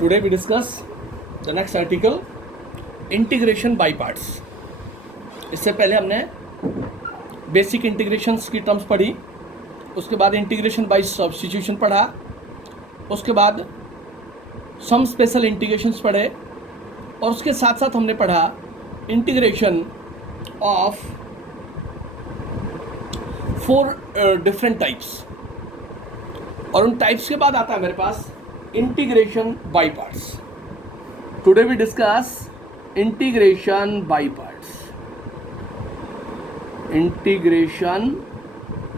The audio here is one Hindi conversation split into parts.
Today we discuss the next article, integration by parts. इससे पहले हमने बेसिक इंटीग्रेशंस की टर्म्स पढ़ी, उसके बाद इंटीग्रेशन बाय सब्स्टिट्यूशन पढ़ा, उसके बाद सम स्पेशल इंटीग्रेशंस पढ़े और उसके साथ साथ हमने पढ़ा इंटीग्रेशन ऑफ 4 डिफरेंट टाइप्स और उन टाइप्स के बाद आता है मेरे पास integration by parts. Today we discuss integration by parts. Integration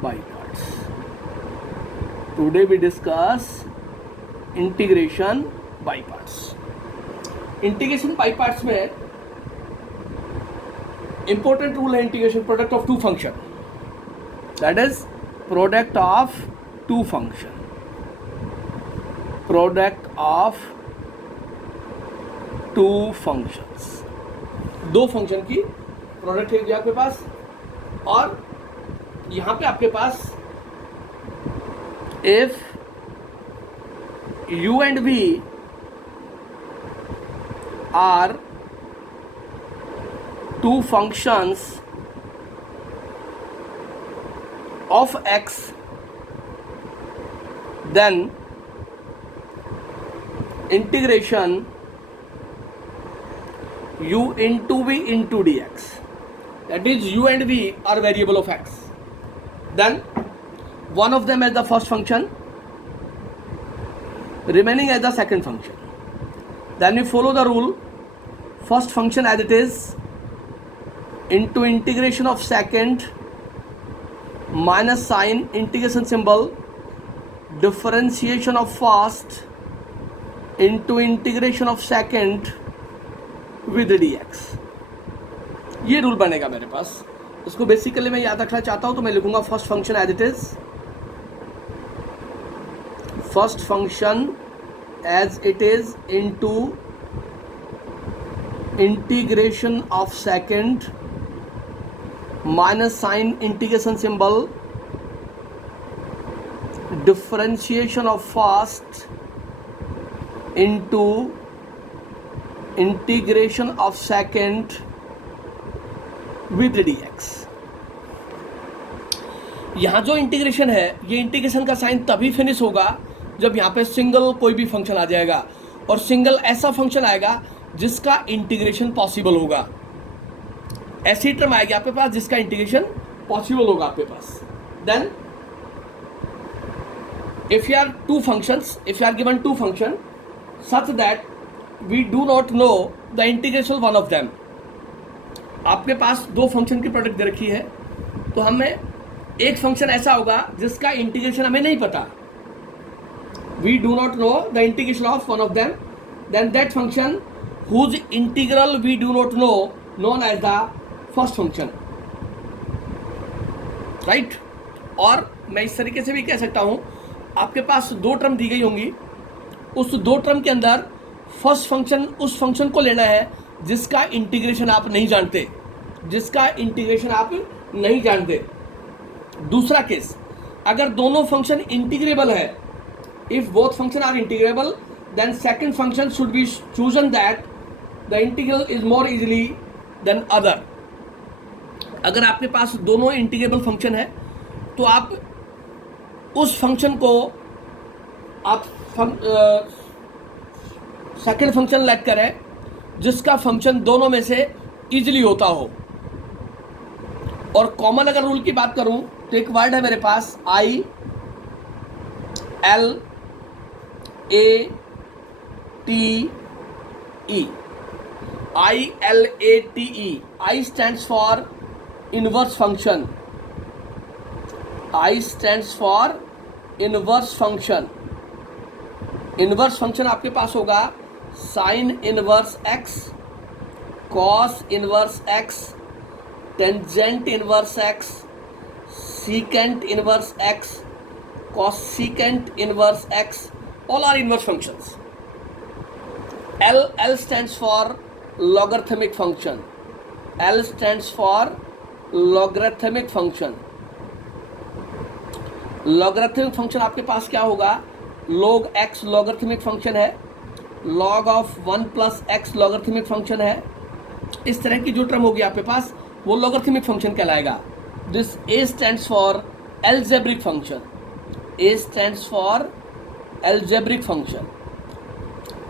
by parts. Today we discuss integration by parts. Integration by parts में इंपॉर्टेंट रूल है integration product of two function. That is product of two function. Product of two functions. दो फंक्शन की प्रोडक्ट है आपके पास और यहां पे आपके पास if u and v are two functions of x, then integration u into v into dx, that is u and v are variable of x, then one of them as the first function remaining as the second function. Then we follow the rule, first function as it is into integration of second minus sign integration symbol differentiation of first into integration of second with dx. ये रूल बनेगा मेरे पास. इसको बेसिकली मैं याद रखना चाहता हूँ तो मैं लिखूंगा first function as it is, first function as it is into integration of second minus sign integration symbol differentiation of first into integration of second with dx. यहाँ जो इंटीग्रेशन है ये इंटीग्रेशन का साइन तभी फिनिश होगा जब यहाँ पे सिंगल कोई भी फंक्शन आ जाएगा और सिंगल ऐसा फंक्शन आएगा जिसका इंटीग्रेशन पॉसिबल होगा. ऐसी टर्म आएगी आपके पास जिसका इंटीग्रेशन पॉसिबल होगा आपके पास. Then if you are two functions, if you are given two function such that we do not know the integration one of them. आपके पास दो फंक्शन की प्रोडक्ट दे रखी है तो हमें एक फंक्शन ऐसा होगा जिसका इंटीग्रेशन हमें नहीं पता. We do not know the integration of one of them, then that function whose integral we do not know, known as the first function, right? और मैं इस तरीके से भी कह सकता हूँ, आपके पास दो टर्म दी गई होंगी, उस दो टर्म के अंदर फर्स्ट फंक्शन उस फंक्शन को लेना है जिसका इंटीग्रेशन आप नहीं जानते, जिसका इंटीग्रेशन आप नहीं जानते. दूसरा केस, अगर दोनों फंक्शन इंटीग्रेबल है, if both function are integrable, then second function should be chosen that the integral is more easily than other. अगर आपके पास दोनों इंटीग्रेबल फंक्शन है तो आप उस फंक्शन को आप सेकंड फंक्शन लेट करें जिसका फंक्शन दोनों में से इजीली होता हो. और कॉमन अगर रूल की बात करूं तो एक वर्ड है मेरे पास I L A T E. I L A T E. I stands for inverse function. I stands for inverse function. Inverse function आपके पास होगा sine inverse x, cos inverse x, tangent inverse x, secant inverse x, cosecant inverse x. All are inverse functions. L stands for logarithmic function. L stands for logarithmic function. Logarithmic function आपके पास क्या होगा, log x लॉगरिथमिक फंक्शन है log of 1 plus x logarithmic function है। इस तरह की जो टर्म होगी आपके पास वो लॉगरिथमिक फंक्शन कहलाएगा। This A stands for algebraic function. A stands for algebraic function.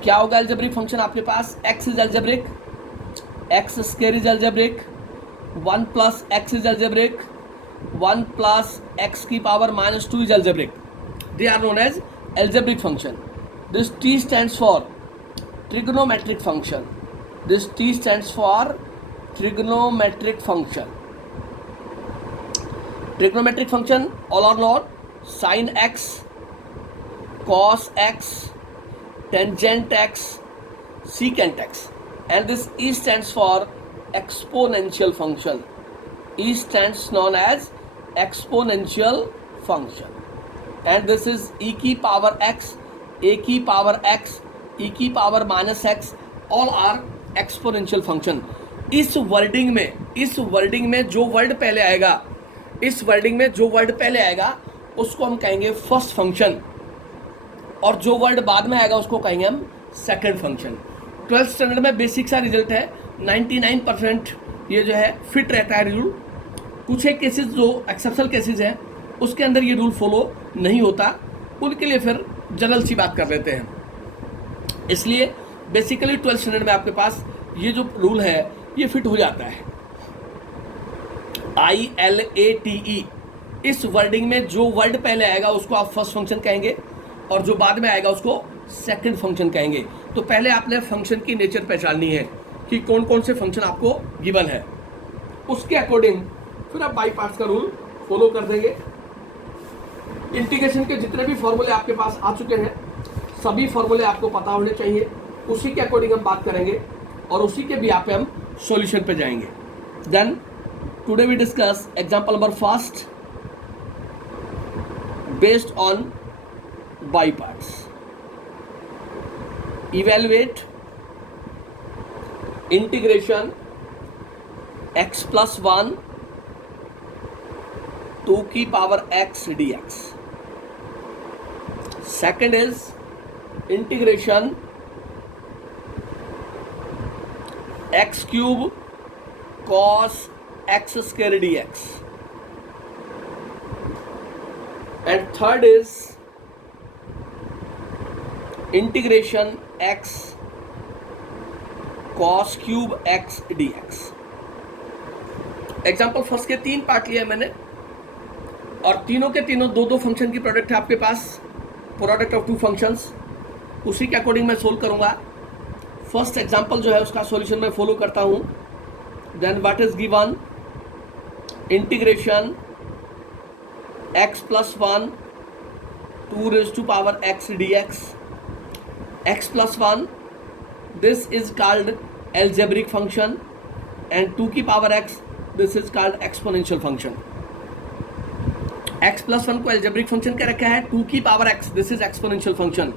क्या होगा एल्जेब्रिक फंक्शन आपके पास? X is algebraic, x square is algebraic, 1 plus x is algebraic, 1 plus x की power -2 is algebraic. They are known as algebraic function. This T stands for trigonometric function. This T stands for trigonometric function. Trigonometric function all are known sin x, cos x, tangent x, secant x, and this E stands for exponential function. E stands known as exponential function, and this is e की power x, a की power x, e की power -x, all are exponential function. इस वर्डिंग में जो वर्ड पहले आएगा उसको हम कहेंगे फर्स्ट फंक्शन, और जो वर्ड बाद में आएगा उसको कहेंगे हम सेकंड फंक्शन। 12th स्टैंडर्ड में बेसिक सा रिजल्ट है, 99% ये जो है फिट रहता है रूल। कुछ एक केसेस जो एक्सेप्शनल केसेस हैं उसके अंदर ये रूल फॉलो नहीं होता, उनके लिए फिर जनरल सी बात कर लेते हैं। इसलिए बेसिकली 12th स्टैंडर्ड में आपके पास ये जो रूल है ये फिट हो जाता है। ILATE, इस वर्डिंग में जो वर्ड पहले आएगा उसको आप फर्स्ट फंक्शन कहेंगे और जो बाद में आएगा उसको सेकंड फंक्शन कहेंगे। तो पहले आपने फंक्शन की नेचर पहचाननी है कि कौन कौन से फंक्शन आपको गिवन है, उसके अकॉर्डिंग फिर आप बाई पार्ट्स का रूल फॉलो कर देंगे। इंटीग्रेशन के जितने भी फॉर्मूले आपके पास आ चुके हैं सभी फॉर्मूले आपको पता होने चाहिए, उसी के अकॉर्डिंग हम बात करेंगे और उसी के भी आप हम सॉल्यूशन पे जाएंगे। Then today we discuss example number first based on by parts. Evaluate integration x plus 1 2 की power x dx. Second is integration x cube cos x square dx. And third is integration x cos cube x dx. Example first के 3 पार्ट लिए मैंने और तीनों के तीनों दो फंक्शन की प्रोडक्ट है आपके पास, प्रोडक्ट ऑफ 2 फंक्शंस। उसी के अकॉर्डिंग मैं सोल्व करूंगा। फर्स्ट एग्जाम्पल जो है उसका सॉल्यूशन मैं फॉलो करता हूं। Then what is given? Integration x plus 1 2 raised to power x dx. X plus 1, this is called algebraic function, and 2 की power x, this is called exponential function. x plus 1 को algebraic function क्या रखा है? 2 की power x, this is exponential function.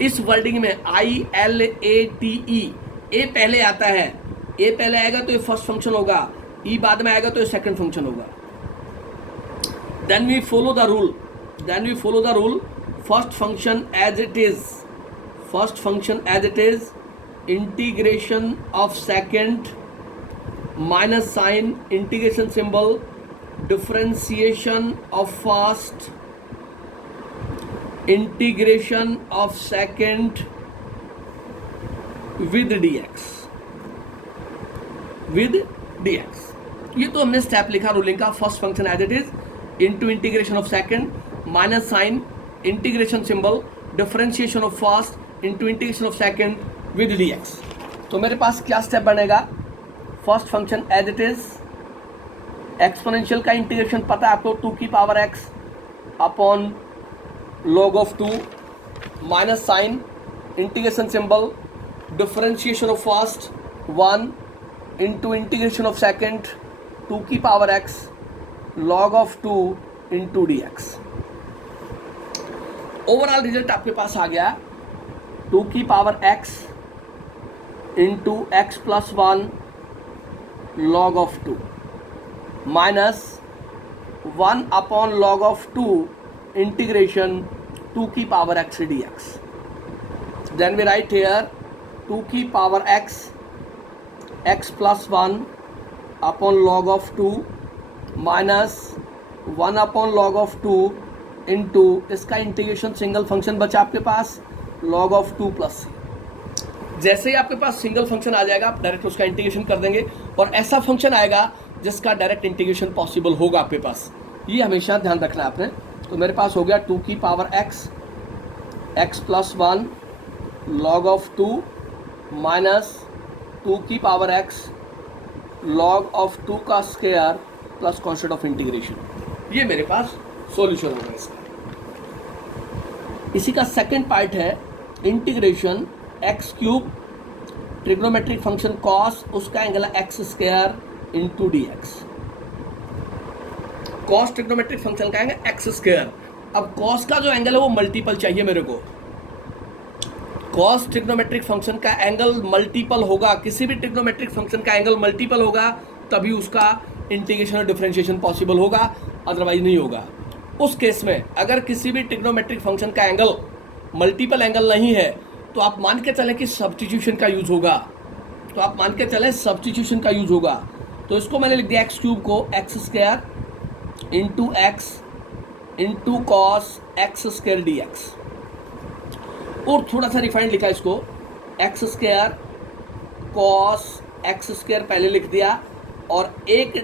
इस वर्डिंग में ILATE, a पहले आता है, a पहले आएगा तो ये फर्स्ट फंक्शन होगा, e बाद में आएगा तो ये सेकंड फंक्शन होगा। Then we follow the rule. First function as it is. Integration of second minus sign, integration symbol, differentiation of first, integration of second with dx. ये तो हमने स्टेप लिखा रूलिंग का। First function as it is, into integration of second, minus sign, integration symbol, differentiation of first into integration of second with dx. तो मेरे पास क्या स्टेप बनेगा? First function as it is, exponential का इंटीग्रेशन पता है आपको, 2 की power x upon log of 2, minus sign, integration symbol, differentiation of first 1 into integration of second 2 की power x log of 2 into dx. Overall result आपके पास आ गया 2 की power x into x plus 1 log of 2 minus 1 upon log of 2 integration 2 की power x dx. then we write here 2 की power x, x plus 1 upon log of 2 minus 1 upon log of 2 into इसका इंटीग्रेशन सिंगल फंक्शन बचा आपके पास log of 2 प्लस c। जैसे ही आपके पास सिंगल फंक्शन आ जाएगा आप डायरेक्ट उसका इंटीग्रेशन कर देंगे और ऐसा फंक्शन आएगा जिसका डायरेक्ट इंटीग्रेशन पॉसिबल होगा आपके पास, ये हमेशा ध्यान रखना है आपने। तो मेरे पास हो गया 2 की पावर x, x प्लस 1 log of 2 माइनस 2 की पावर x log of 2 का square plus constant of integration, ये मेरे पास सॉल्यूशन होगा इसका। इसी का सेकंड पार्ट है integration x cube trigonometric function cos, उसका एंगल है x square into d x. Cos trigonometric function का एंगल x स्क्वायर। अब cos का जो एंगल है वो मल्टीपल चाहिए मेरे को। कॉस ट्रिग्नोमेट्रिक फंक्शन का एंगल मल्टीपल होगा, किसी भी ट्रिग्नोमेट्रिक फंक्शन का एंगल मल्टीपल होगा तभी उसका इंटीग्रेशन और डिफरेंशिएशन पॉसिबल होगा, अदरवाइज नहीं होगा। उस केस में अगर किसी भी ट्रिग्नोमेट्रिक फंक्शन का एंगल मल्टीपल एंगल नहीं है तो आप मान के चलें कि सब्स्टिट्यूशन का यूज होगा, तो इसको मैंने लिख दिया एक्स क्यूब को x square into x into cos x square D x, और थोड़ा सा रिफाइंड लिखा इसको x square cos x square पहले लिख दिया और एक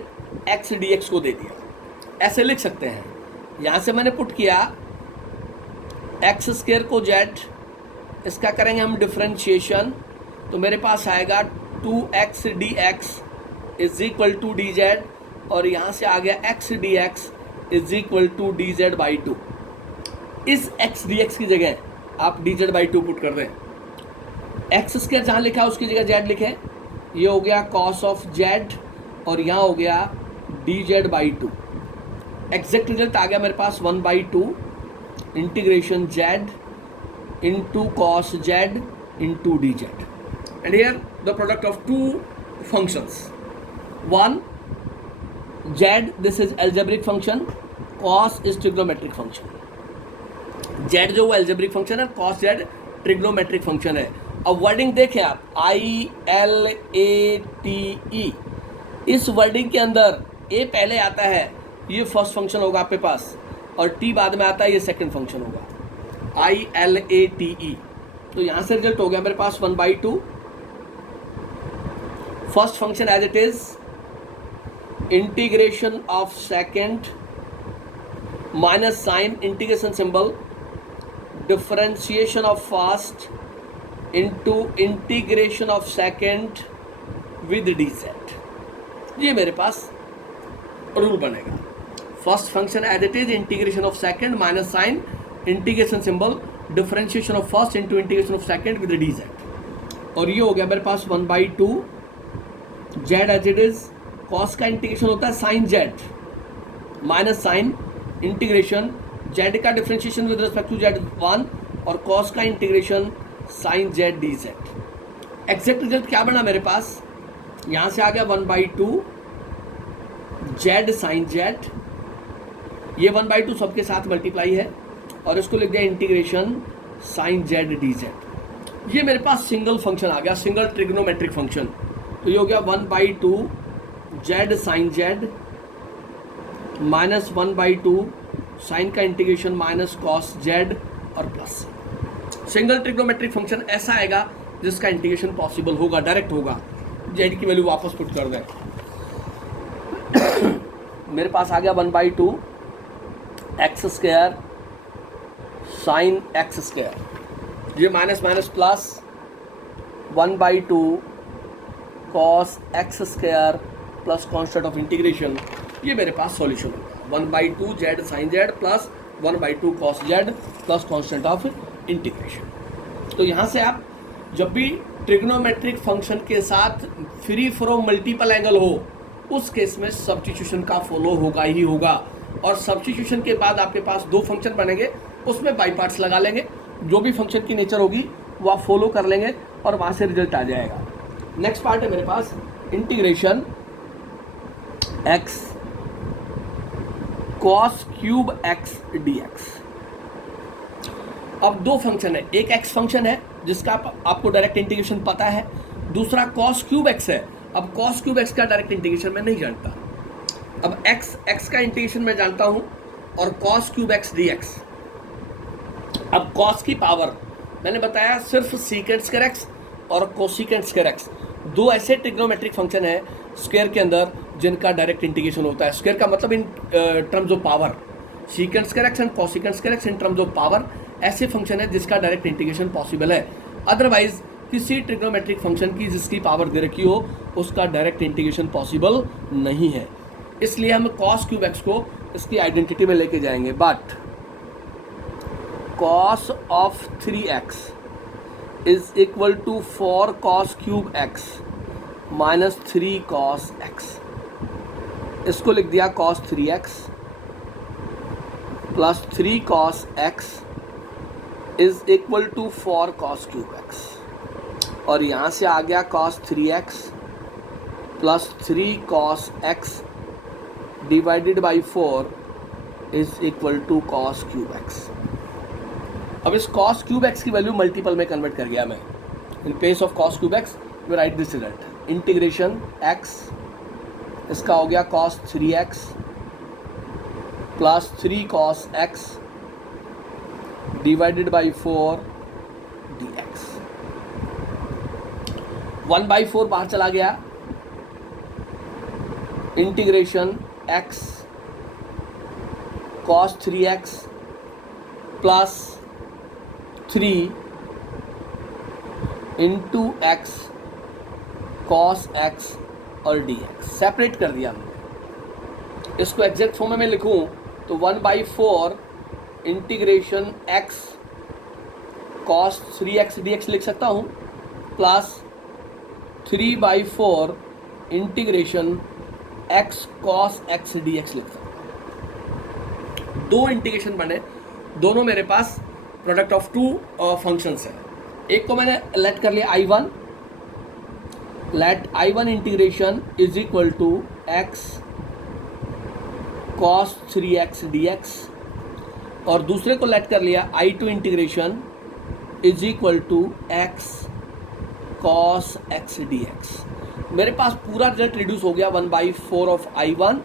एक्स डी एक्स को दे दिया, ऐसे लिख सकते हैं। यहाँ से मैंने पुट किया एक्स स्क्वायर को जेड, इसका करेंगे हम डिफरेंशिएशन, तो मेरे पास आएगा 2x dx is equal to d z, और यहाँ से आ गया x dx is equal to d z by 2। इस x dx की जगह आप डी जेड बाई 2 पुट कर दें, एक्स स्क्वायर जहाँ लिखा है उसकी जगह जेड लिखें, ये हो गया कॉस ऑफ जेड और यहाँ हो गया d z by 2। Exact result आ गया मेरे पास 1/2 integration z into cos z into dz, and here the product of two functions, one z, this is algebraic function, cos is trigonometric function, z जो वो algebraic function है, cos z trigonometric function है। अब वर्डिंग देखें आप ILATE, इस वर्डिंग के अंदर a पहले आता है, ये फर्स्ट फंक्शन होगा आपके पास, और t बाद में आता है, ये सेकंड फंक्शन होगा ILATE। तो यहां से रिजल्ट हो गया मेरे पास 1/2 first function as it is integration of second minus sign integration symbol differentiation of first into integration of second with dz, ये मेरे पास रूल बनेगा। First function as it is integration of second minus sign integration symbol differentiation of first into integration of second with dz, और ये हो गया मेरे पास 1/2 z as it is. Cos का इंटीग्रेशन होता है sign z minus sign integration z का differentiation with respect to z 1 और कॉस का integration sine z dz। Exact result क्या बना मेरे पास, यहाँ से आ गया 1/2 जेड साइन जेड, ये 1/2 सबके साथ मल्टीप्लाई है और इसको लिख दिया इंटीग्रेशन साइन जेड dz। ये मेरे पास सिंगल फंक्शन आ गया, सिंगल ट्रिग्नोमेट्रिक फंक्शन। तो ये हो गया 1/2 z sine z minus 1/2 sine का इंटीग्रेशन माइनस कॉस जेड और प्लस। सिंगल ट्रिग्नोमेट्रिक फंक्शन ऐसा आएगा जिसका इंटीग्रेशन पॉसिबल होगा, डायरेक्ट होगा। जेड की वैल्यू वापस पुट कर दें, मेरे पास आ गया 1/2 x square sine x square, ये minus minus plus 1/2 cos x square plus constant of integration, ये मेरे पास सॉल्यूशन होगा 1/2 z sine z plus 1/2 cos z plus constant of integration. तो यहाँ से आप जब भी ट्रिग्नोमेट्रिक फंक्शन के साथ फ्री फ्रॉम मल्टीपल एंगल हो, उस केस में सब्स्टिट्यूशन का फॉलो होगा ही होगा, और सब्स्टिट्यूशन के बाद आपके पास दो फंक्शन बनेंगे, उसमें बाई पार्ट्स लगा लेंगे, जो भी फंक्शन की नेचर होगी वो आप फॉलो कर लेंगे और वहाँ से रिजल्ट आ जाएगा। नेक्स्ट पार्ट है मेरे पास integration x cos cube x dx। अब दो फंक्शन है, एक एक्स फंक्शन है जिसका आपको डायरेक्ट इंटीग्रेशन पता है, दूसरा कॉस क्यूब एक्स है। अब कॉस क्यूब एक्स का डायरेक्ट इंटीग्रेशन मैं नहीं जानता। अब एक्स का इंटीग्रेशन मैं जानता हूँ और cos cube x d x. अब कॉस की पावर मैंने बताया सिर्फ सीकेंट स्क्वायर एक्स और कोसिकेंट स्क्वायर एक्स, दो ऐसे ट्रिग्नोमेट्रिक फंक्शन है स्क्वायर के अंदर जिनका डायरेक्ट इंटीग्रेशन होता है। स्क्वायर का मतलब in terms of power, secant square x and cosecant square x in terms of power ऐसे फंक्शन है जिसका डायरेक्ट इंटीग्रेशन पॉसिबल है। अदरवाइज किसी ट्रिग्नोमेट्रिक फंक्शन की जिसकी पावर दे रखी हो उसका डायरेक्ट इंटीग्रेशन पॉसिबल नहीं है। इसलिए हम कॉस क्यूब एक्स को इसकी आइडेंटिटी में लेके जाएंगे। But cos of 3x is equal to 4 cos cube x minus 3 cos x। इसको लिख दिया cos 3x plus 3 cos x is equal to 4 cos cube x, और यहाँ से आ गया cos 3x plus 3 cos x divided by 4 is equal to cos cube x। अब इस cos क्यूब एक्स की वैल्यू मल्टीपल में कन्वर्ट कर गया मैं। In place of cos cube x we write this result, integration x, इसका हो गया cos 3x plus 3 cos x divided by 4 dx। 1/4 बाहर चला गया, integration x cos 3x plus 3 into x cos x और डी एक्स सेपरेट कर दिया हमने। इसको एग्जैक्ट फॉर्म में लिखूं तो 1/4 integration x cos 3x dx लिख सकता हूं plus 3/4 integration x cos x dx लिख सकता हूं। दो इंटीग्रेशन बने, दोनों मेरे पास प्रोडक्ट ऑफ टू फंक्शंस है। एक को मैंने लेट कर लिया I1, let I1 integration is equal to x cos 3x dx, और दूसरे को लेट कर लिया I2 integration is equal to x cos x dx। मेरे पास पूरा रिजल्ट रिड्यूस हो गया 1/4 of I1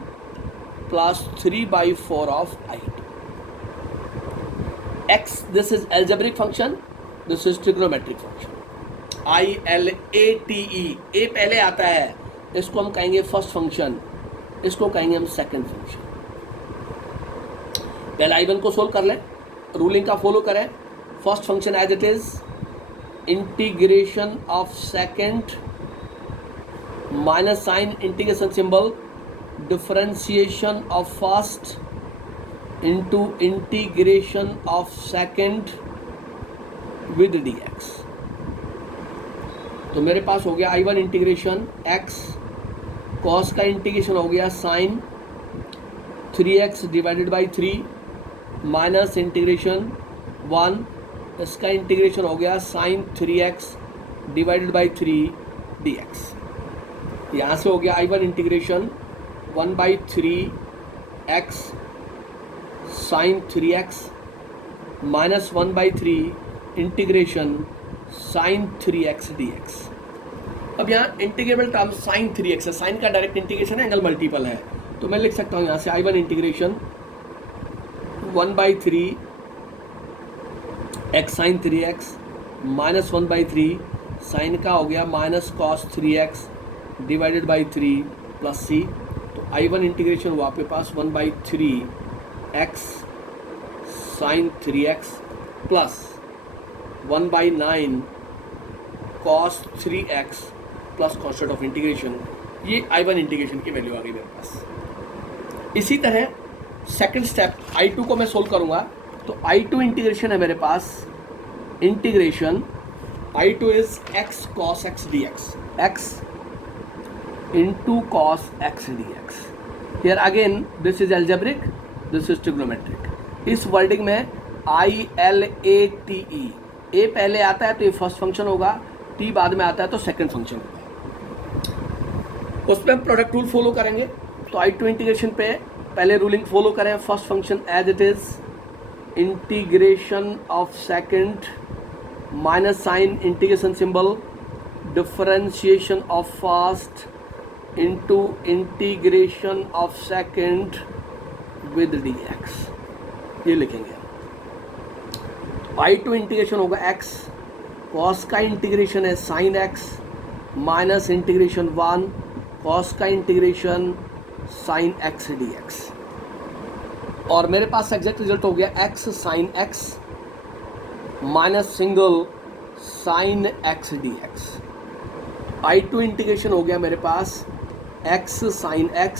plus 3/4 of I2। x this is algebraic function, this is trigonometric function। ILATE, a पहले आता है, इसको हम कहेंगे फर्स्ट फंक्शन, इसको कहेंगे हम सेकंड फंक्शन। पहले I1 को सोल्व कर लें, रूलिंग का फॉलो करें। First function as it is integration of second minus sign integration symbol differentiation of first into integration of second with dx। तो मेरे पास हो गया I1 इंटीग्रेशन x, cos का इंटीग्रेशन हो गया sin 3x divided by 3 minus integration 1, इसका इंटीग्रेशन हो गया sin 3x divided by 3 dx। यहाँ से हो गया I1 integration 1/3x sin 3x minus 1/3 integration sin 3x dx। अब यहाँ इंटीग्रेबल टर्म sin 3x है, sin का डायरेक्ट इंटीग्रेशन है, एंगल मल्टीपल है, तो मैं लिख सकता हूँ यहाँ से I1 integration 1/3 x sin 3x minus 1/3 sine का हो गया minus cos 3x divided by 3 plus c। तो I1 इंटीग्रेशन हुआ आपके पास 1/3 x sin 3x plus 1/9 cos 3x plus constant of integration. ये I1 इंटीग्रेशन की वैल्यू आ गई मेरे पास। इसी तरह सेकंड स्टेप I2 को मैं सोल्व करूँगा, तो I2 इंटीग्रेशन है मेरे पास, integration I2 is x cos x dx, x into cos x dx। here again this is algebraic, this is trigonometric। इस वर्डिंग में ILATE, a पहले आता है तो ये फर्स्ट फंक्शन होगा, t बाद में आता है तो सेकंड फंक्शन होगा। उस पर हम प्रोडक्ट रूल फॉलो करेंगे। तो I2 इंटीग्रेशन पे पहले रूलिंग फॉलो करें, first function as it is integration of second minus sign integration symbol differentiation of first into integration of second with d x, ये लिखेंगे। पाई टू इंटीग्रेशन होगा x, कॉस का इंटीग्रेशन है sine x minus integration 1 cos का इंटीग्रेशन साइन x dx, और मेरे पास एग्जैक्ट रिजल्ट हो गया x sine x minus single sine x dx। Pi two integration हो गया मेरे पास x sine x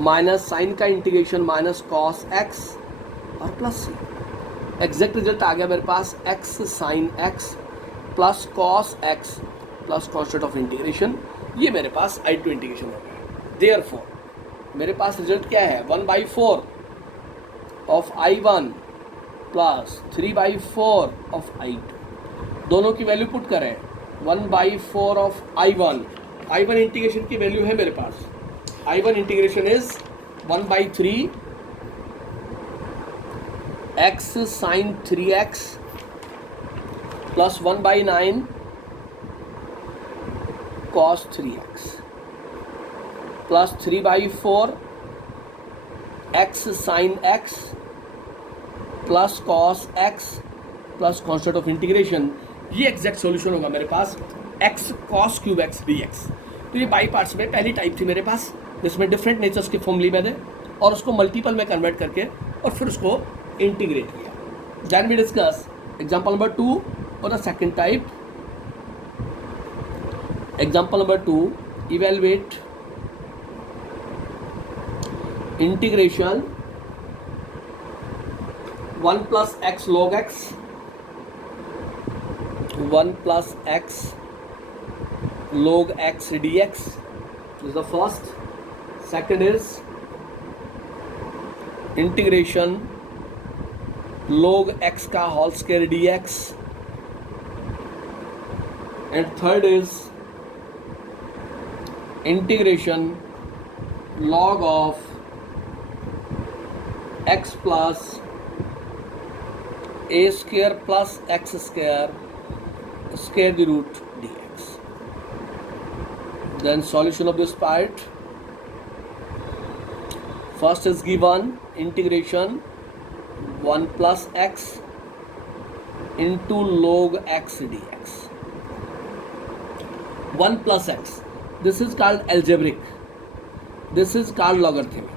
minus sine का इंटीग्रेशन माइनस कॉस x और प्लस c। एग्जैक्ट रिजल्ट आ गया मेरे पास x sine x plus cos x plus constant of integration, ये मेरे पास I2 इंटीग्रेशन हो गया। देयरफॉर मेरे पास रिजल्ट क्या है, 1/4 of I1 plus 3/4 of I2, दोनों की वैल्यू पुट करें। 1/4 ऑफ I1 इंटीग्रेशन की वैल्यू है मेरे पास, I1 integration is 1/3 x sine 3x plus 1/9 cos 3x plus 3/4 x sine x plus cos x plus constant of integration, ये एग्जैक्ट सॉल्यूशन होगा मेरे पास x cos cube x dx। तो ये बाई पार्ट्स में पहली टाइप थी मेरे पास, जिसमें डिफरेंट नेचर्स की फॉर्म ली मैंने और उसको मल्टीपल में कन्वर्ट करके और फिर उसको इंटीग्रेट किया। Then we discuss example number 2 और the second type. Example number 2, evaluate integration 1 plus x log x 1 plus x log x dx, this is the first. Second is integration log x का whole square dx, and third is integration log of x plus a square plus x square square the root dx. Then solution of this part. First is given integration 1 plus x into log x dx. 1 plus x, this is called algebraic, this is called logarithmic.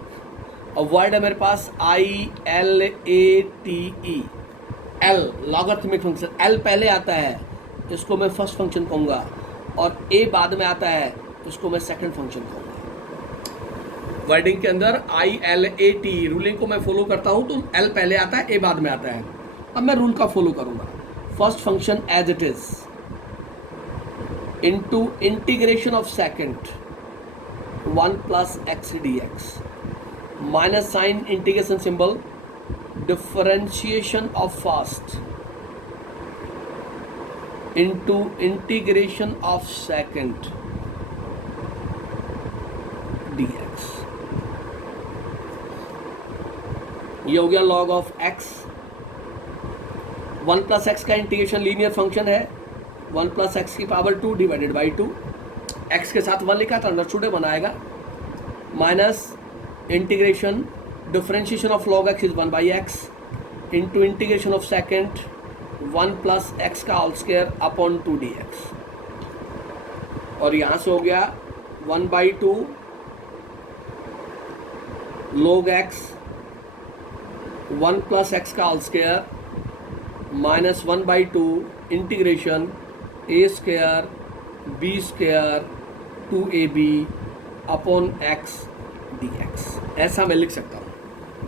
अब वर्ड है मेरे पास ILATE, L logarithmic function, L पहले आता है इसको मैं फर्स्ट फंक्शन कहूँगा और A बाद में आता है इसको मैं सेकंड फंक्शन कहूँगा। वर्डिंग के अंदर ILAT रूलिंग को मैं फॉलो करता हूँ तो L पहले आता है A बाद में आता है। अब मैं रूल का फॉलो करूँगा, first function as it is into integration of second 1 plus x dx minus sign integration symbol differentiation of first into integration of second dx। ये हो गया log of x। 1 plus x का इंटीग्रेशन लीनियर फंक्शन है, 1 प्लस एक्स की पावर 2 डिवाइडेड बाई 2, एक्स के साथ 1 लिखा था अंडरस्टूड बनाएगा, minus integration differentiation of log x is 1 by x into integration of second 1 plus x का होल स्क्वायर अपॉन 2 dx, और यहाँ से हो गया 1 by 2 log x 1 plus x का whole square minus 1 by 2 integration a square b square 2ab upon x dx। ऐसा मैं लिख सकता हूँ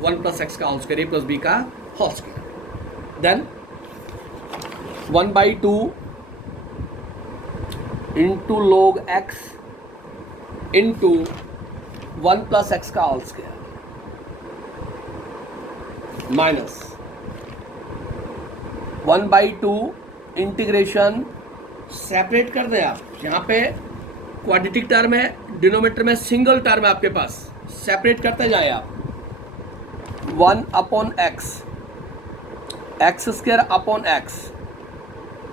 1 प्लस एक्स का whole square a plus b का whole square. Then 1/2 into log x into 1 plus x का whole square minus 1/2 integration, separate कर दें आप, यहाँ पे क्वाड्रेटिक टर्म है, डिनोमिनेटर में सिंगल टर्म है आपके पास, सेपरेट करते जाए आप, 1 upon x, x square upon x,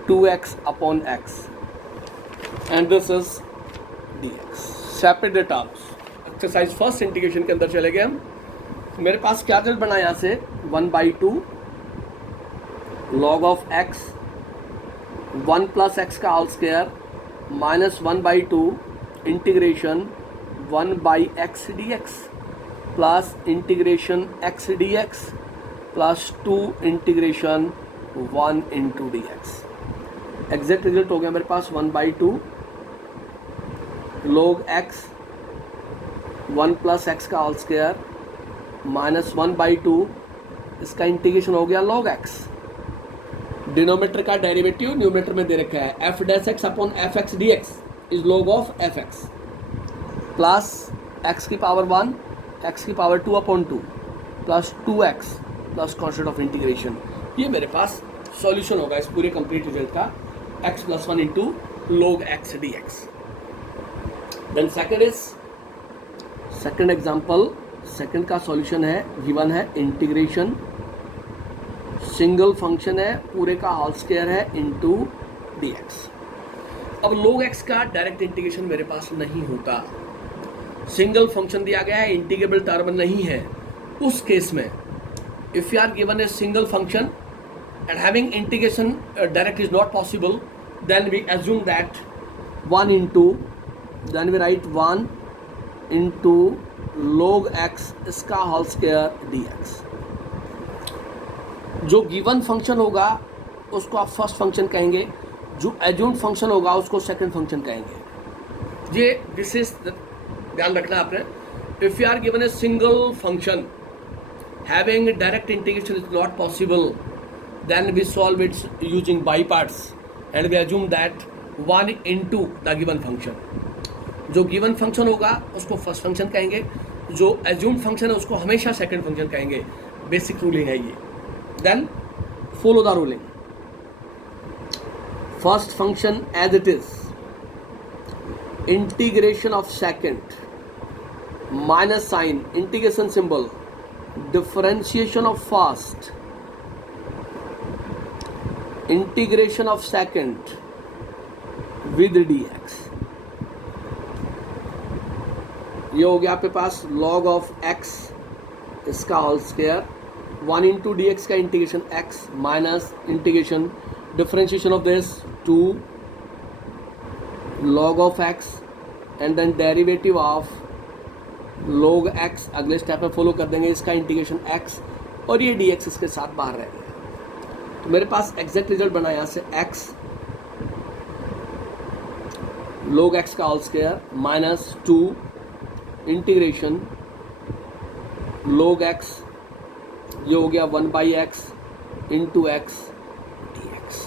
2x upon x, and this is dx. Separate the terms. Exercise first integration के अंदर चले गए हम. मेरे पास क्या रिजल्ट बना यहाँ से, 1/2 log of x, 1 plus x का whole square minus 1/2 integration 1/x dx plus integration x dx plus 2 integration 1 into dx. Exact result हो गया मेरे पास 1/2 log x, 1 प्लस एक्स का होल स्क्वायर माइनस 1/2, इसका इंटीग्रेशन हो गया log x. डिनोमीटर का डेरिवेटिव न्यूमेटर में दे रखा है, f dash x upon f x d x is log of F x plus x की पावर 1, एक्स की power 2 upon 2 plus 2x plus constant of integration. ये मेरे पास सॉल्यूशन होगा इस पूरे कंप्लीट रिजल्ट का, x प्लस 1 into log x dx. Then second example, second का सॉल्यूशन है, गिवन है इंटीग्रेशन, सिंगल फंक्शन है, पूरे का होल स्क्वायर है इंटू dx. अब log x का डायरेक्ट इंटीग्रेशन मेरे पास नहीं होता, सिंगल फंक्शन दिया गया है, इंटीग्रेबल टर्म नहीं है. उस केस में if you are given a single function and having integration direct is not possible, then we assume that 1 into, then we write 1 into log x इसका होल स्क्वायर dx. जो गिवन फंक्शन होगा उसको आप फर्स्ट फंक्शन कहेंगे, जो एज्यूम्ड फंक्शन होगा उसको सेकंड फंक्शन कहेंगे. ये विशेष ध्यान रखना आपने. If you are given a single function having direct integration is not possible, then we solve its using by parts and we assume that 1 into the given function. जो गिवन फंक्शन होगा उसको फर्स्ट फंक्शन कहेंगे, जो एज्यूम्ड फंक्शन है उसको हमेशा सेकंड फंक्शन कहेंगे. बेसिक रूलिंग है ये. Then follow the ruling. First function as it is, integration of second minus sign, integration symbol, differentiation of first, integration of second with dx. ये हो गया आपके पास log ऑफ x इसका होल स्क्वायर, 1 इंटू dx का integration x minus integration differentiation of this 2 log of x and then derivative of log x. अगले स्टेप में फॉलो कर देंगे इसका इंटीग्रेशन x, और ये dx इसके साथ बाहर रह गया. तो मेरे पास एग्जैक्ट रिजल्ट बना यहाँ से x log x का whole square minus 2 integration log x, ये हो गया 1/x into x dx.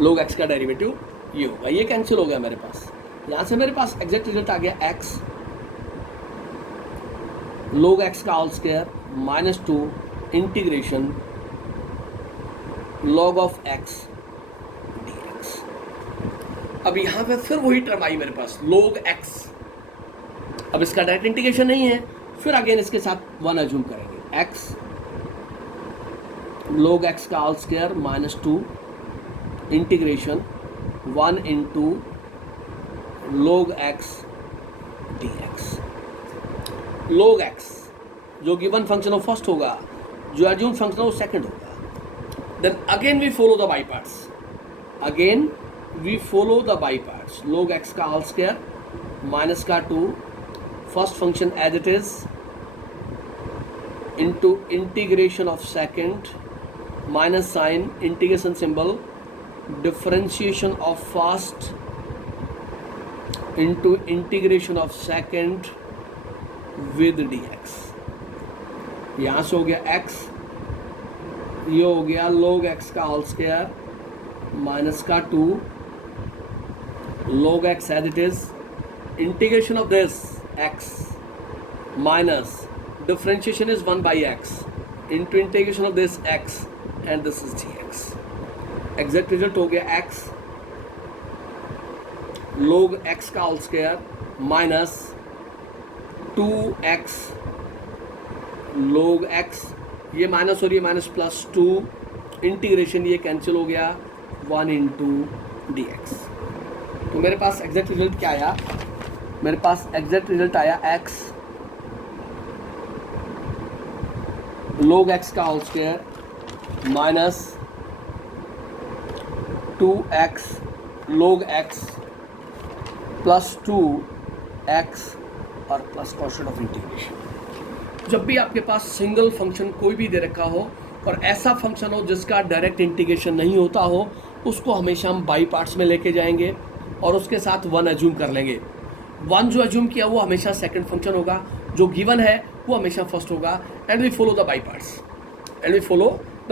log x का डेरिवेटिव ये होगा, ये कैंसिल हो गया मेरे पास. यहाँ से मेरे पास एग्जैक्ट रिजल्ट आ गया x log x का whole square minus 2 integration log of x dx. अब यहाँ पे फिर वही टर्म आई मेरे पास log x. अब इसका डायरेक्ट इंटीग्रेशन नहीं है, फिर अगेन इसके साथ 1 एज्यूम करेंगे, x log x का whole square minus 2 integration 1 into log x dx. log x जो गिवन फंक्शन वो फर्स्ट होगा, जो एज्यूम फंक्शन वो सेकंड होगा. Then again we follow the by parts, again we follow the by parts. log x का होल स्क्वायर माइनस का 2, first function as it is into integration of second minus sign, integration symbol, differentiation of first into integration of second with dx. यहाँ से हो गया x, ये हो गया log x का होल स्क्वायर माइनस का 2 log x as it is, integration of this x minus differentiation is 1/x into integration of this x and this is dx. Exact result हो गया x log x का whole square minus 2x log x, ये माइनस और ये माइनस प्लस 2 इंटीग्रेशन, ये कैंसिल हो गया 1 इंटू डी एक्स। तो मेरे पास एग्जैक्ट रिजल्ट क्या आया? मेरे पास एग्जैक्ट रिजल्ट आया x log x का whole square minus 2x log x plus 2x और प्लस कॉन्स्टेंट ऑफ इंटीग्रेशन। जब भी आपके पास सिंगल फंक्शन कोई भी दे रखा हो और ऐसा फंक्शन हो जिसका डायरेक्ट इंटीग्रेशन नहीं होता हो, उसको हमेशा हम बाई पार्ट्स में लेके जाएंगे और उसके साथ 1 एज्यूम कर लेंगे। 1 जो एज्यूम किया वो हमेशा सेकंड फंक्शन होगा, जो गिवन है वो हमेशा फर्स्ट होगा। And we follow the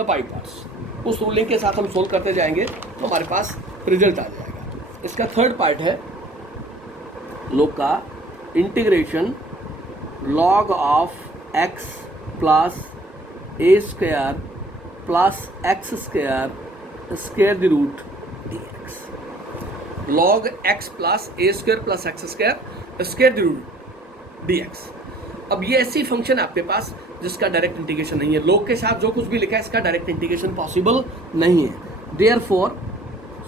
by parts, उस रूलिंग के साथ हम सोल्व करते जाएंगे तो हमारे पास रिजल्ट आ जाएगा। इसका थर्ड पार्ट है लोग का integration log of x plus a square plus x square the root d x. log x plus a square plus x square the root d x. अब ये ऐसी फंक्शन है आपके पास जिसका डायरेक्ट इंटीग्रेशन नहीं है। log के साथ जो कुछ भी लिखा है इसका डायरेक्ट इंटीग्रेशन पॉसिबल नहीं है। देयरफॉर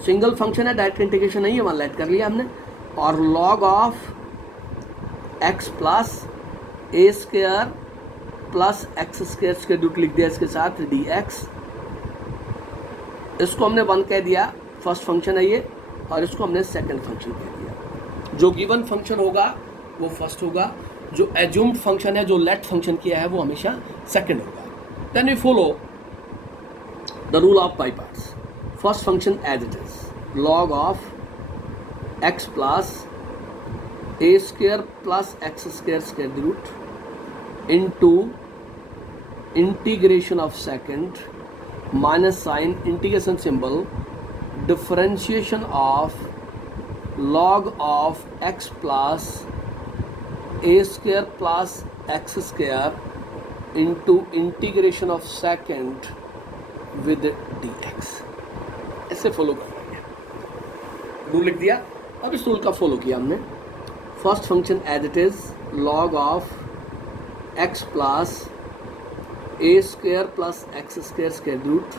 सिंगल फंक्शन है, डायरेक्ट इंटीग्रेशन नहीं है, वन लाइट कर लिया हमने। और log of x plus a square plus x square root लिख दिया इसके साथ डी एक्स। इसको हमने 1 कह दिया, फर्स्ट फंक्शन है ये, और इसको हमने सेकंड फंक्शन कह दिया। जो गिवन फंक्शन होगा वो फर्स्ट होगा, जो एज्यूम्ड फंक्शन है, जो लेट फंक्शन किया है, वो हमेशा सेकंड होगा। Then we follow the rule of by parts. First function as it is log of x plus a square plus x square root into integration of second minus sign integration symbol differentiation of log of x plus a square plus x square into integration of second with d x. ऐसे फॉलो कर लेंगे। रूल लिख दिया, अब इस रूल का फॉलो किया हमने। First function as it is log of x plus a square plus x square root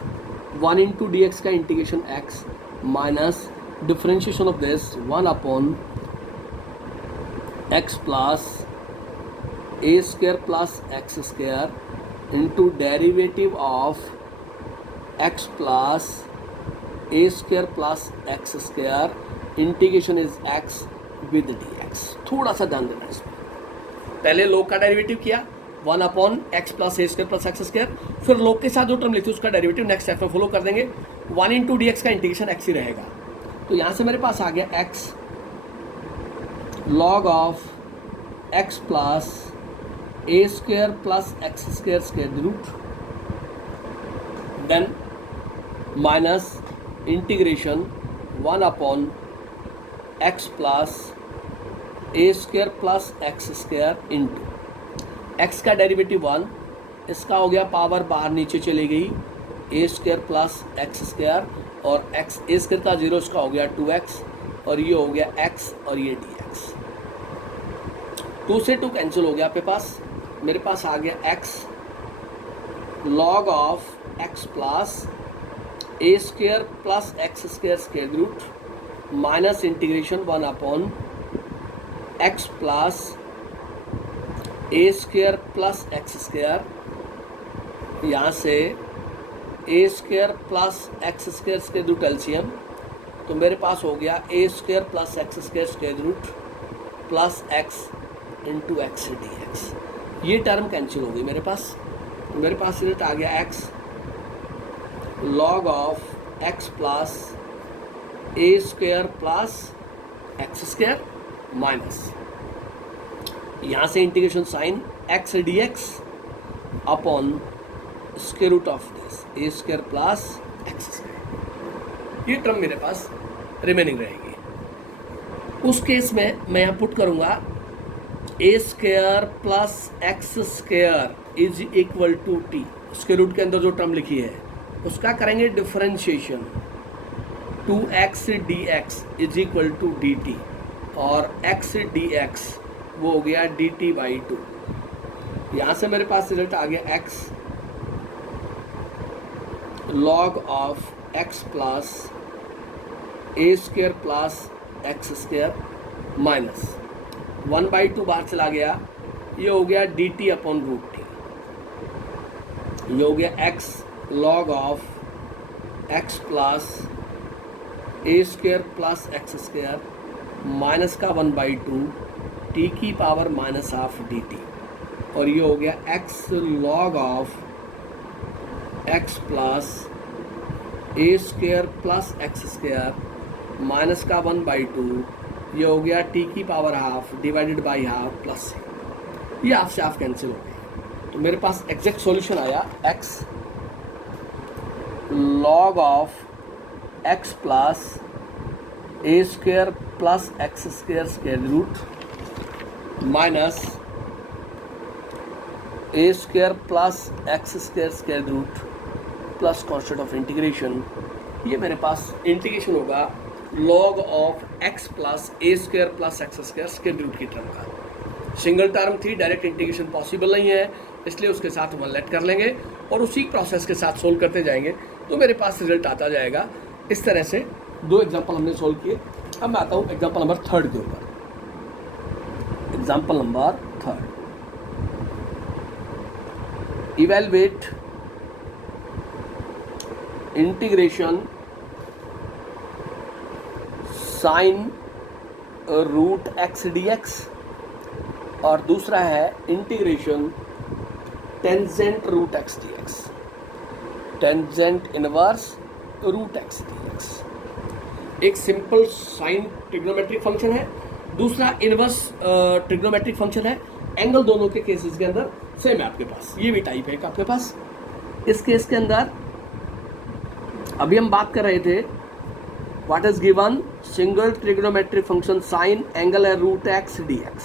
1 into d x का integration x minus differentiation of this 1 upon x plus a square plus x square into derivative of x plus a square plus x square integration is x with d x. थोड़ा सा ध्यान देना इसमें। पहले log का डेरिवेटिव किया 1 upon x plus a square plus x square, फिर log के साथ जो टर्म लिखी उसका डेरिवेटिव नेक्स्ट स्टेप में फॉलो कर देंगे। 1 इंटू डी एक्स का इंटीग्रेशन x ही रहेगा। तो यहाँ से मेरे पास आ गया x log of x plus a square plus x square root, then minus integration 1 upon x plus a square plus x square into x का डेरिवेटिव 1, इसका हो गया पावर बाहर नीचे चली गई a square plus x square, और एक्स ए स्क्वायर का 0 इसका हो गया 2x, और ये हो गया x और ये dx। 2 से 2 कैंसिल हो गया आपके पास। मेरे पास आ गया x log of x plus a square plus x square root minus integration 1 upon x plus a square plus x square, यहाँ से a square plus x square root LCM, तो मेरे पास हो गया a square plus x square root plus x into x d x. ये टर्म कैंसिल हो गई मेरे पास रिजल्ट आ गया x log of x plus a square plus x square minus यहाँ से integration sine x d x upon square root of this a square plus x square. ये टर्म मेरे पास रिमेनिंग रहेगी। उस केस में मैं यहाँ पुट करूँगा a square plus x square is equal to t. Square root के अंदर जो टर्म लिखी है उसका करेंगे differentiation 2x dx is equal to dt, और x dx वो हो गया dt/2। यहाँ से मेरे पास रिजल्ट आ गया x log of x plus a square plus x square minus 1/2 बाहर चला गया, ये हो गया dt अपॉन रूट टी। ये हो गया x log of x plus a square plus x square minus का 1/2 टी की पावर माइनस हाफ dt, और ये हो गया x log of x plus a square plus x square minus का 1/2, ये हो गया टी की power half divided by half plus, ये हाफ से हाफ कैंसिल हो गया। तो मेरे पास एग्जैक्ट सॉल्यूशन आया x log of x plus a square plus x square square root minus a square plus x square square root plus constant of integration. ये मेरे पास इंटीग्रेशन होगा log of x plus a square plus x square square root की टर्म का। सिंगल टर्म थी, डायरेक्ट इंटीग्रेशन पॉसिबल नहीं है, इसलिए उसके साथ हम लेट कर लेंगे और उसी प्रोसेस के साथ सोल्व करते जाएंगे, तो मेरे पास रिजल्ट आता जाएगा। इस तरह से दो एग्जाम्पल हमने सोल्व किए। अब मैं आता हूँ एग्जाम्पल नंबर 3 के ऊपर। Example number 3, evaluate integration sine root x d x, और दूसरा है integration tangent root x d x, tangent inverse root x d x. एक सिंपल साइन ट्रिग्नोमेट्रिक फंक्शन है, दूसरा इनवर्स ट्रिग्नोमेट्रिक फंक्शन है। एंगल दोनों के केसेस के अंदर सेम है आपके पास, ये भी टाइप है आपके पास। इस केस के अंदर अभी हम बात कर रहे थे what is given, single trigonometric function sine angle है root x d x,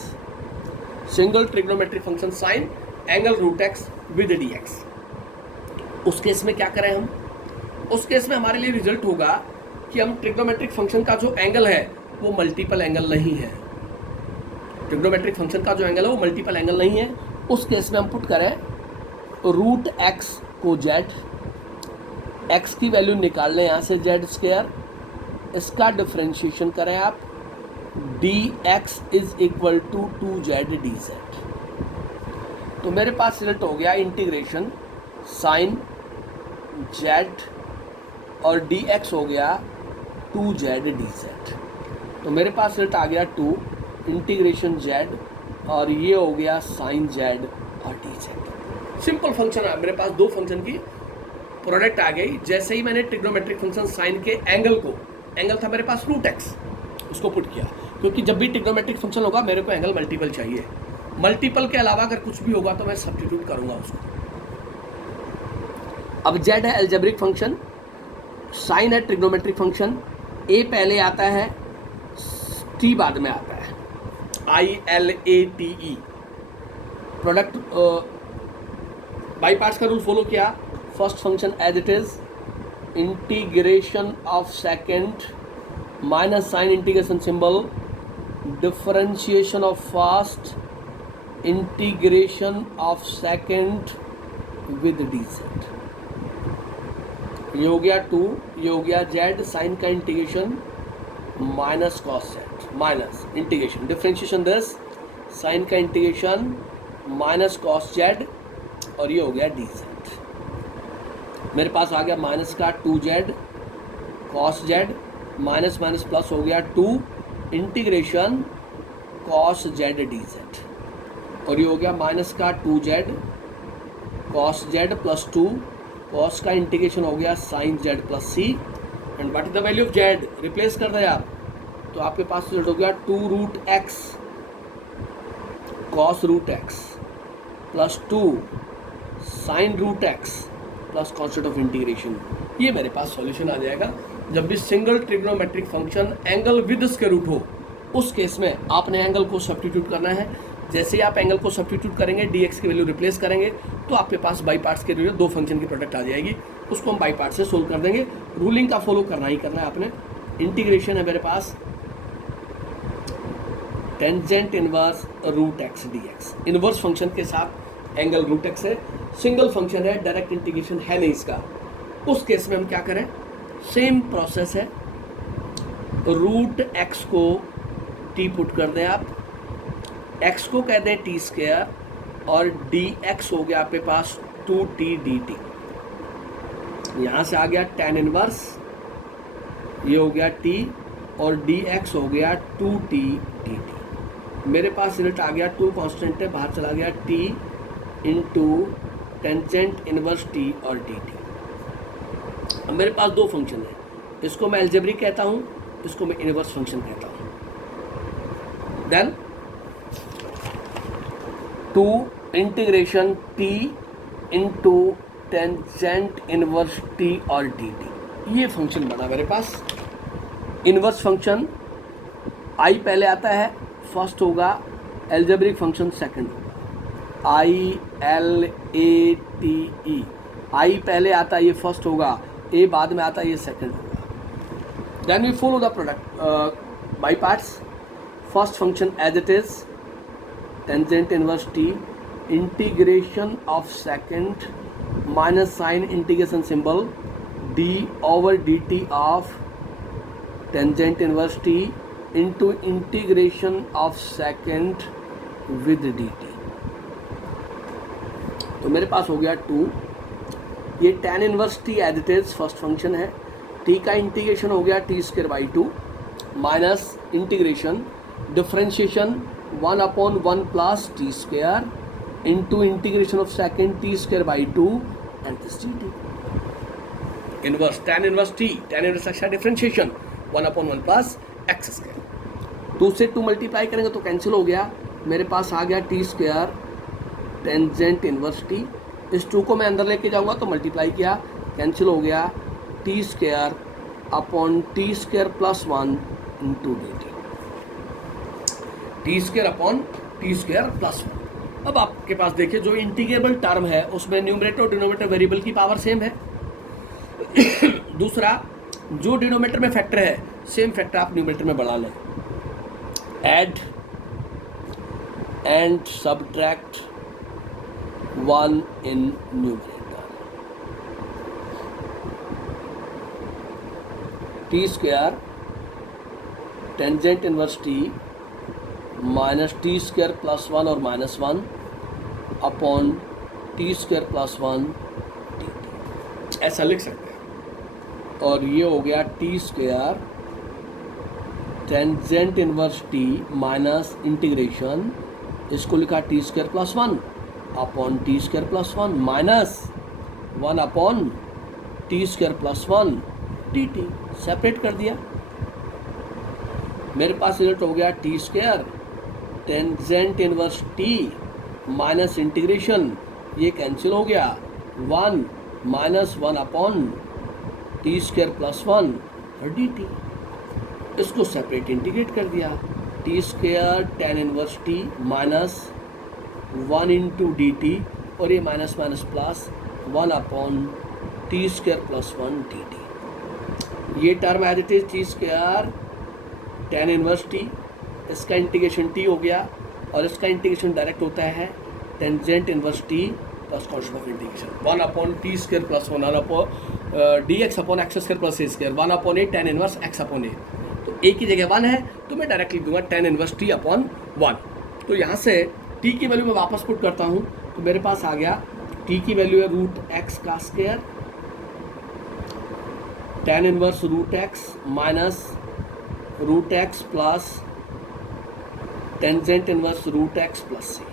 single trigonometric function sine angle root x with d x. उस केस में क्या करें हम, उस केस में हमारे लिए रिजल्ट होगा कि हम ट्रिग्नोमेट्रिक फंक्शन का जो एंगल है वो मल्टीपल एंगल नहीं है, ट्रिग्नोमेट्रिक फंक्शन का जो एंगल है वो मल्टीपल एंगल नहीं है। उस केस में हम पुट करें रूट एक्स को जेड, एक्स की वैल्यू निकाल लें यहाँ से जेड स्क्वायर, इसका डिफ्रेंशिएशन करें आप, d x is equal to 2z d z. तो मेरे पास रिजल्ट हो गया इंटीग्रेशन साइन जेड और डी एक्स हो गया 2z डी जेड। तो मेरे पास रिजल्ट आ गया 2 इंटीग्रेशन जेड, और ये हो गया साइन जेड और डी जेड। सिंपल फंक्शन है, मेरे पास दो फंक्शन की प्रोडक्ट आ गई। जैसे ही मैंने ट्रिग्नोमेट्रिक फंक्शन साइन के एंगल को, एंगल था मेरे पास रूट एक्स, उसको पुट किया, क्योंकि जब भी ट्रिग्नोमेट्रिक फंक्शन होगा मेरे को एंगल मल्टीपल चाहिए। मल्टीपल के अलावा अगर कुछ भी होगा तो मैं सब्स्टिट्यूट करूंगा उसको। अब जेड है अलजेब्रिक फंक्शन, साइन है ट्रिग्नोमेट्रिक फंक्शन, ए पहले आता है, टी बाद में आता है, ILATE। प्रोडक्ट बाई पार्ट्स का रूल फॉलो किया। First function as it is, integration of second minus sign integration symbol, differentiation of first, integration of second with d z. ये हो गया 2, ये हो गया जेड, साइन का integration minus cos z, minus integration differentiation this, sine का इंटीग्रेशन माइनस कॉस जेड, और ये हो गया डी जेड। मेरे पास आ गया माइनस का 2z cos z, minus minus plus हो गया 2 integration cos z d z, और ये हो गया माइनस का 2z cos z plus 2 cos का इंटीग्रेशन हो गया sine z plus c, and what is the value of z, replace कर दें आप, तो आपके पास रिजल्ट हो गया 2 root x cos root x plus 2 sine root x plus constant of integration. ये मेरे पास सॉल्यूशन आ जाएगा। जब भी single trigonometric function angle with square root हो, उस केस में आपने एंगल को सब्स्टिट्यूट करना है। जैसे ही आप एंगल को सब्स्टिट्यूट करेंगे, डी एक्स की वैल्यू रिप्लेस करेंगे, तो आपके पास बाई पार्ट्स के लिए दो फंक्शन की प्रोडक्ट आ जाएगी, उसको हम बाई पार्ट से सोल्व कर देंगे। रूलिंग का फॉलो करना ही करना है आपने। इंटीग्रेशन है मेरे पास tangent inverse root x d x, inverse function के साथ एंगल रूट एक्स है, सिंगल फंक्शन है, डायरेक्ट इंटीग्रेशन है नहीं इसका, उस केस में हम क्या करें, सेम प्रोसेस है, रूट एक्स को टी पुट कर दें आप, एक्स को कह दें टी स्क्वायर और डी एक्स हो गया आपके पास 2t dt। यहाँ से आ गया tan इनवर्स, ये हो गया t और dx हो गया 2t dt। मेरे पास रिजल्ट आ गया, 2 कांस्टेंट है, बाहर चला गया t into tangent inverse t और dt। अब मेरे पास दो फंक्शन है, इसको मैं एल्जेब्रिक कहता हूँ, इसको मैं इनवर्स फंक्शन कहता हूँ। Then 2 integration t into tangent inverse t और dt, ये फंक्शन बना मेरे पास। इनवर्स फंक्शन i पहले आता है, फर्स्ट होगा, एल्जेब्रिक फंक्शन सेकंड होगा, i l a t e, i पहले आता है ये फर्स्ट होगा, a बाद में आता है ये सेकंड होगा। Then we follow the product by parts. First function as it is, tangent inverse t, integration of second minus sign integration symbol d over dt of tangent inverse t into integration of second with dt। तो मेरे पास हो गया 2, ये tan inverse t as it is first function है, t का इंटीग्रेशन हो गया t square by 2 minus integration differentiation 1/1 plus T square into integration of second T square by 2 and this dt। Inverse tan inverse t, tan inverse x का डिफ्रेंशिएशन 1/1 प्लस एक्स स्क्वायर, 2 से 2 मल्टीप्लाई करेंगे तो कैंसिल हो गया, मेरे पास आ गया T square tangent inverse t, इस 2 को मैं अंदर लेके जाऊंगा तो मल्टीप्लाई किया, कैंसिल हो गया, T square upon t square plus 1 into dt, T square upon t square plus 1। अब आपके पास देखिए जो इंटीग्रेबल टर्म है उसमें न्यूमरेटर और डिनोमिनेटर वेरिएबल की पावर सेम है। दूसरा, जो डिनोमिनेटर में फैक्टर है सेम फैक्टर आप न्यूमरेटर में बढ़ा लें, add and subtract 1 in numerator, T square tangent inverse t minus T square plus 1 और minus 1 upon t square plus 1 dt, ऐसा लिख सकते हैं। और ये हो गया T square tangent inverse t minus integration, इसको लिखा T square plus 1 upon t square plus 1 minus 1 upon t square plus 1 dt, separate कर दिया। मेरे पास रिजल्ट हो गया T square tangent inverse t minus integration, ये कैंसिल हो गया, 1 minus 1 upon t square plus 1 dt, इसको सेपरेट इंटीग्रेट कर दिया, T square tan inverse t minus 1 into dt, और ये minus minus plus 1 upon t square plus 1 dt। ये term as it is t square tan inverse t, इसका इंटीग्रेशन t हो गया और इसका इंटीग्रेशन डायरेक्ट होता है tangent inverse t plus constant of integration 1 upon t square plus 1 upon d x upon x square plus a square 1 upon a tan inverse x upon a. तो ए की जगह 1 है तो मैं डायरेक्ट लिख दूंगा टेन इनवर्स t अपॉन 1। तो यहाँ से t की वैल्यू मैं वापस पुट करता हूँ तो मेरे पास आ गया t की वैल्यू है रूट एक्स का square tan inverse root x minus root x plus tangent inverse root x plus c.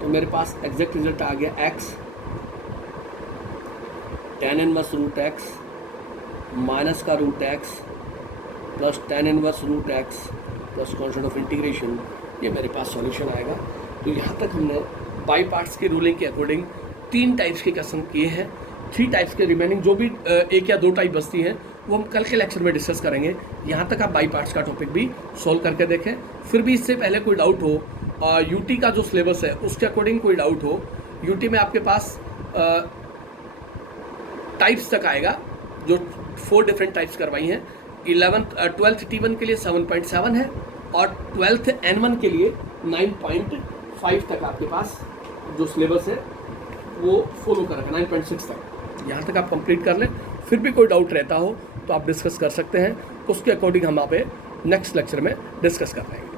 तो मेरे पास एग्जैक्ट रिजल्ट आ गया x tan inverse root x minus का root x plus tan inverse root x plus constant of integration, ये मेरे पास सॉल्यूशन आएगा। तो यहाँ तक हमने बाई पार्ट्स की रूलिंग के अकॉर्डिंग 3 टाइप्स के क्वेश्चन किए हैं। 3 टाइप्स के रिमेनिंग जो भी 1 या 2 टाइप बचती हैं वो हम कल के लेक्चर में डिस्कस करेंगे। यहाँ तक आप बाई पार्ट्स का टॉपिक भी सॉल्व करके देखें। फिर भी इससे पहले कोई डाउट हो, यूटी का जो सिलेबस है उसके अकॉर्डिंग कोई डाउट हो, यूटी में आपके पास टाइप्स तक आएगा जो 4 डिफरेंट टाइप्स करवाई हैं। 12th T1 के लिए 7.7 है और 12th N1 के लिए 9.5 तक आपके पास जो सिलेबस है वो फॉलो कर रखा है 9.6 तक। यहाँ तक आप कंप्लीट कर लें, फिर भी कोई डाउट रहता हो तो आप डिस्कस कर सकते हैं, उसके अकॉर्डिंग हम आप नेक्स्ट लेक्चर में डिस्कस कर पाएंगे।